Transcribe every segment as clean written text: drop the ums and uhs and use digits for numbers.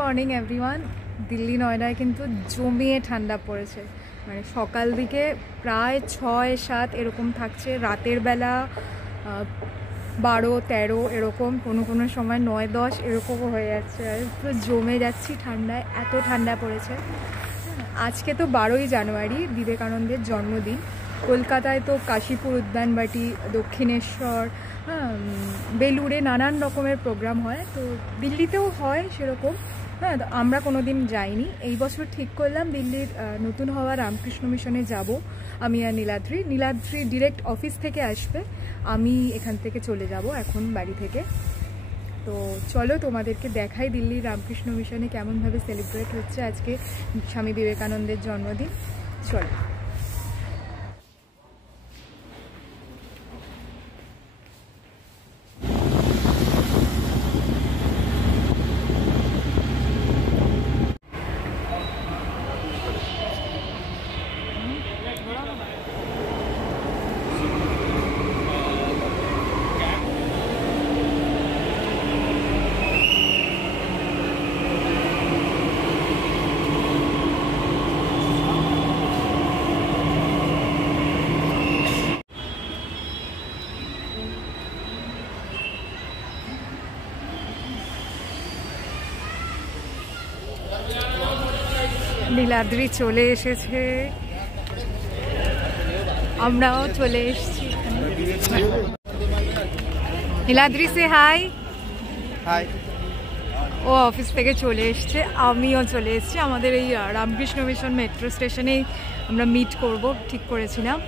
Morning everyone. Delhi নয়ডায় কিন্তু জমিয়ে ঠান্ডা পড়েছে, মানে সকাল দিকে প্রায় 6-7 এরকম থাকছে, রাতের বেলা 12-13 এরকম, কোনো সময় 9-10 এরকমও হয়ে যাচ্ছে। আর পুরো জমে যাচ্ছি ঠান্ডায়, এত ঠান্ডা পড়েছে। আজকে তো 12ই জানুয়ারি, বিবেকানন্দের জন্মদিন। কলকাতায় তো কাশীপুর উদ্যানবাটি, দক্ষিণেশ্বর, বেলুড়ে নানান রকমের প্রোগ্রাম হয়, তো দিল্লিতেও হয় সেরকম। হ্যাঁ, আমরা কোনো দিন যাইনি। এই বছর ঠিক করলাম দিল্লির নতুন হওয়া রামকৃষ্ণ মিশনে যাব। আমি আর নীলাদ্রি ডিরেক্ট অফিস থেকে আসবে, আমি এখান থেকে চলে যাব এখন বাড়ি থেকে। তো চলো তোমাদেরকে দেখাই দিল্লির রামকৃষ্ণ মিশনে কেমনভাবে সেলিব্রেট হচ্ছে আজকে স্বামী বিবেকানন্দের জন্মদিন। চলো। নীলাদ্রি চলে এসেছে, আমরাও চলে এসেছি। নীলাদ্রি সে হাই। হাই। ও অফিস থেকে চলে এসছে, আমিও চলে এসেছি। আমাদের এই রামকৃষ্ণ মিশন মেট্রো স্টেশনেই আমরা মিট করব ঠিক করেছিলাম।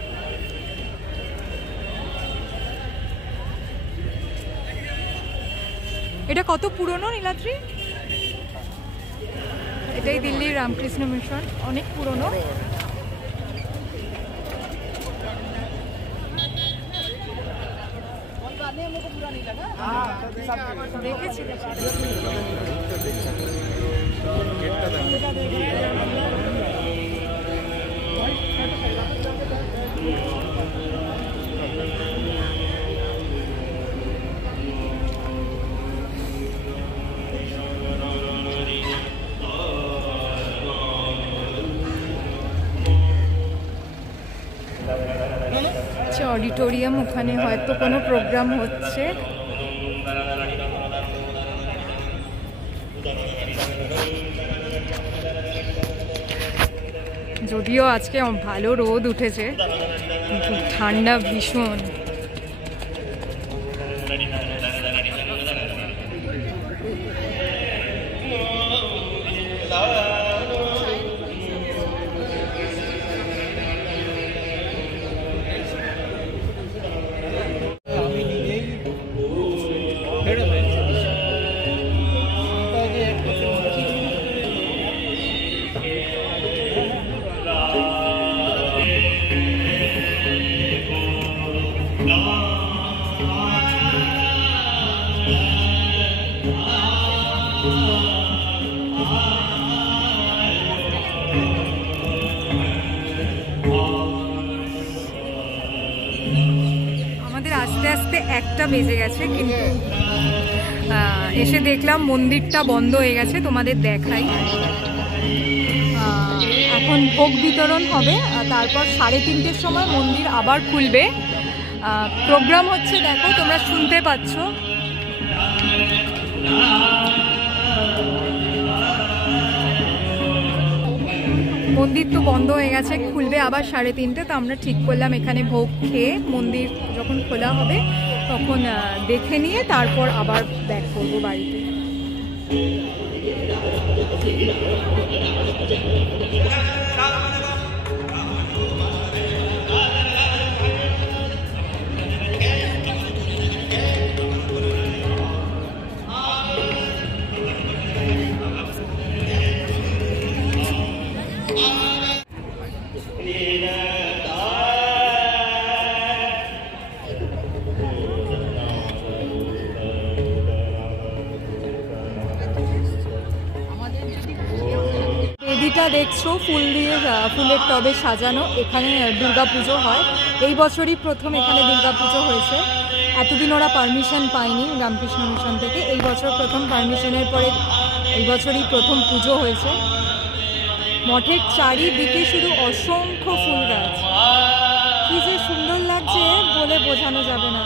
এটা কত পুরনো নীলাদ্রি? এটাই দিল্লির রামকৃষ্ণ মিশন, অনেক পুরনো। দেখেছি। অডিটোরিয়াম, ওখানে হয়তো কোনো প্রোগ্রাম হচ্ছে। যদিও আজকে ভালো রোদ উঠেছে, কিন্তু ঠান্ডা ভীষণ। আমাদের আস্তে আস্তে 1টা বেজে গেছে, কিন্তু এসে দেখলাম মন্দিরটা বন্ধ হয়ে গেছে। তোমাদের দেখাই, এখন ভোগ বিতরণ হবে, তারপর 3:30-র সময় মন্দির আবার খুলবে। প্রোগ্রাম হচ্ছে, দেখো তোমরা শুনতে পাচ্ছ। মন্দির তো বন্ধ হয়ে গেছে, খুলবে আবার 3:30। তো আমরা ঠিক করলাম এখানে ভোগ খেয়ে মন্দির যখন খোলা হবে তখন দেখে নিয়ে তারপর আবার ব্যাক করবো বাড়িতে। দেখছো ফুল দিয়ে ফুলের টবে সাজানো, এখানে দুর্গাপুজো হয়। এই বছরই প্রথম এখানে দুর্গাপুজো হয়েছে। এতদিন ওরা পারমিশন পায়নি রামকৃষ্ণ মিশন থেকে, এই বছর প্রথম পারমিশনের পরে এই বছরই প্রথম পুজো হয়েছে। মঠের চারিদিকে শুধু অসংখ্য ফুল গাছ, কি যে সুন্দর লাগছে বলে বোঝানো যাবে না।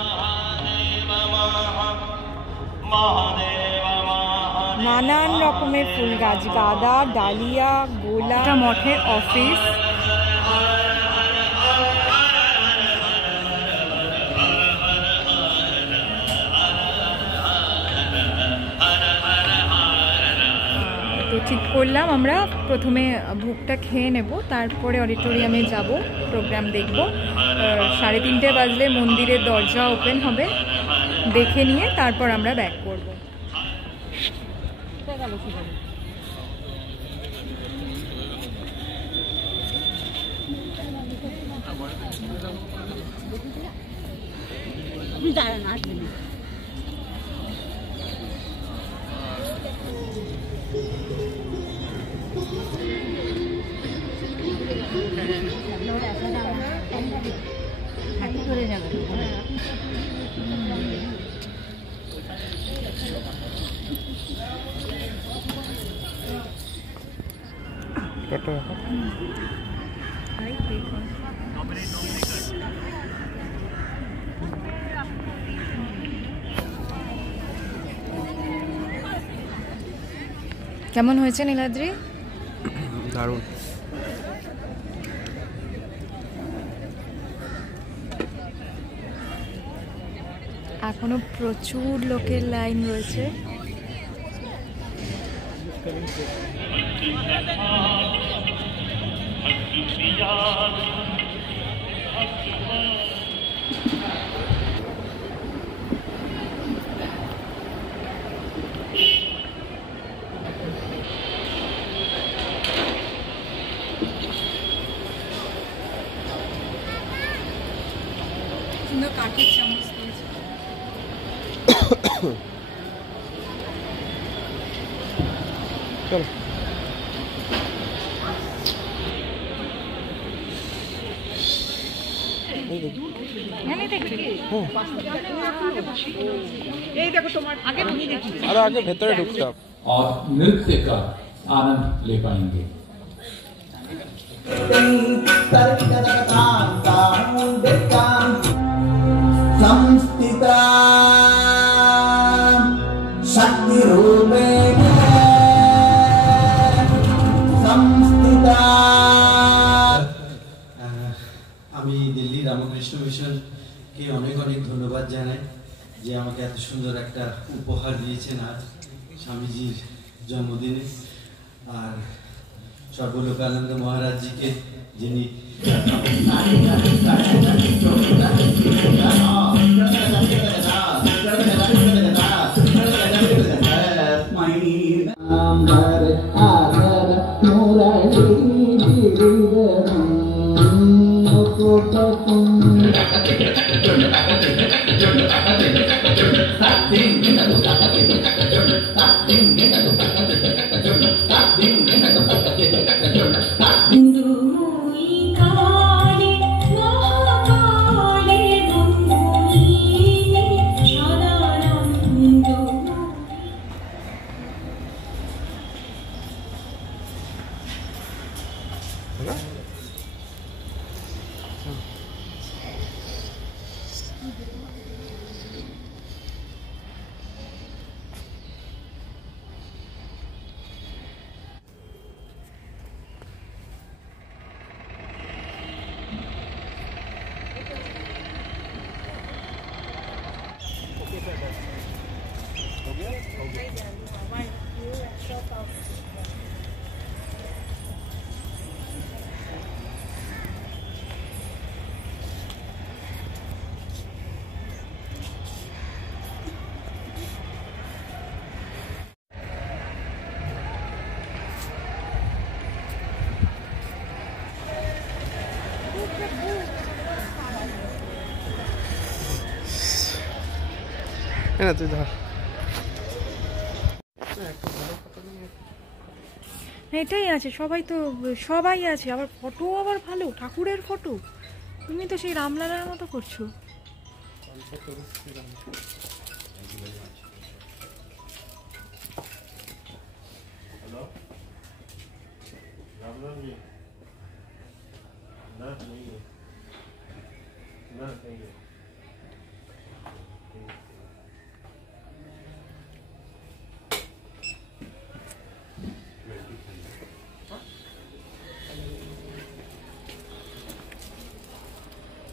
নানান রকমের ফুল গাছ, গাঁদা, ডালিয়া, গোলাপ। মঠের অফিস, তো ঠিক করলাম আমরা প্রথমে ভোগটা খেয়ে নেব, তারপরে অডিটোরিয়ামে যাব, প্রোগ্রাম দেখব। 3:30 বাজলে মন্দিরের দরজা ওপেন হবে, দেখে নিয়ে তারপর আমরা ব্যাক করব। কেমন হয়েছে নীলাদ্রি? দারুণ। এখনো প্রচুর লোকের লাইন রয়েছে। সুন্দর কাঠের চামচ দিয়েছে। চলো आगे भीतर ढुकता और नृत्य का आनंद ले पाएंगे। संस्थिता शक्ति रूपेण संस्थिता। আমি দিল্লি রামকৃষ্ণ মিশন কে অনেক অনেক ধন্যবাদ জানাই যে আমাকে এত সুন্দর একটা উপহার দিয়েছেন আজ স্বামীজির জন্মদিনে। আর সর্বলোকানন্দ মহারাজ জিকে যিনি তুই ধর। এটাই আছে, সবাই আছে, আবার ফটো আবার ভালো, ঠাকুরের ফটো। তুমি তো সেই রামলালার মতো করছো।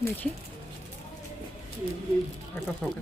দেখি একটা শোকে